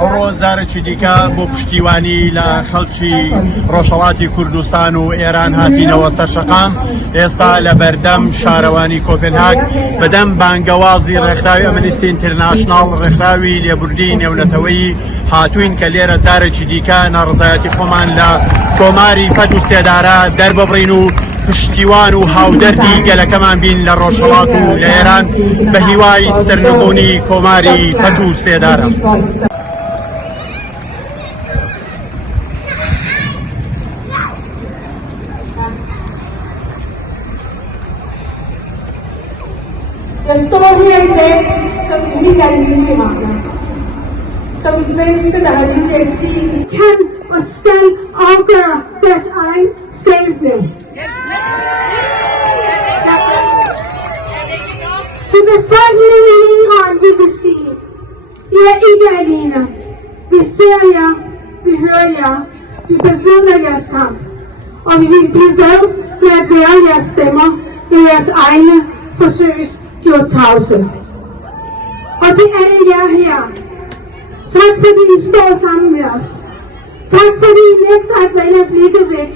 ئەوڕۆ زارێکی دیکە بۆ پشتیوانی لە خەڵکی ڕۆژهەڵاتی کوردستان و ئێران هاتینەوە سەر شەقام. ئێستا لە بەردەم شارەوانی کۆپنهاگ بەدەم بانگەوازی ڕێکخراوی ئەمنیستی ئینتەرناشناڵ ڕێکخراوی لێبوردی نێونەتەوەی هاتوین کە لێرە جارێکی دیکە ناڕزایەتی خۆمان لە کۆماری پەت و سێدارە دەرببڕین و پشتیوان و هاودەردی گەلەکەمان بین لە ڕۆژهەڵات و لە ئێران بە هیوای سەرنگونی کۆماری پەت و سێدارە. Jeg står her i dag som unik almindeligmander, som et menneske, der har lidt at sige, kan og skal afgøre deres egen skæbne. Til befolkningen i Iran vil vi sige, I er ikke alene. Vi ser jer, vi hører jer, vi bevidner jeres kamp, og vi vil blive ved med at høre jeres stemmer, når jeres egne forsøges gjort tavse. Og til alle jer her, tak fordi I står sammen med os. Tak fordi I nægter at vende blikket væk.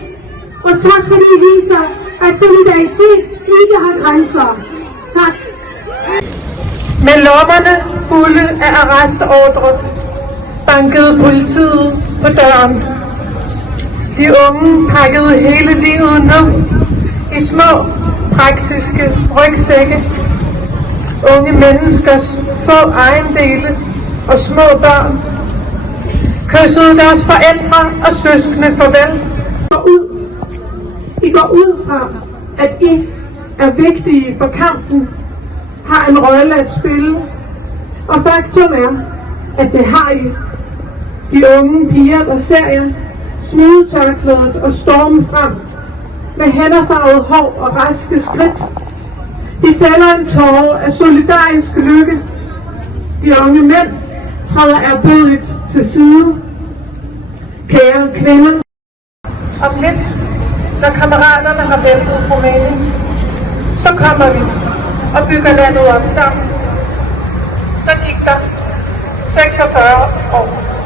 Og tak fordi I viser, at solidaritet ikke har grænser. Tak. Med lommerne fulde af arrestordre bankede politiet på døren. De unge pakkede hele livet ned i små praktiske rygsække. Unge menneskers få ejendele og små børn kyssede deres forældre og søskende farvel. I går ud fra, at I er vigtige for kampen, har en rolle at spille, og faktum er, at det har I. De unge piger, der ser jer, smide tørklædet og storme frem, med hænderfarvet hår og raske skridt. De fælder en tåre af solidarisk lykke. De unge mænd træder erbødigt til side. Kære kvinder. Om lidt, når kammeraterne har væltet Rumænien, så kommer vi og bygger landet op sammen. Så gik der 46 år.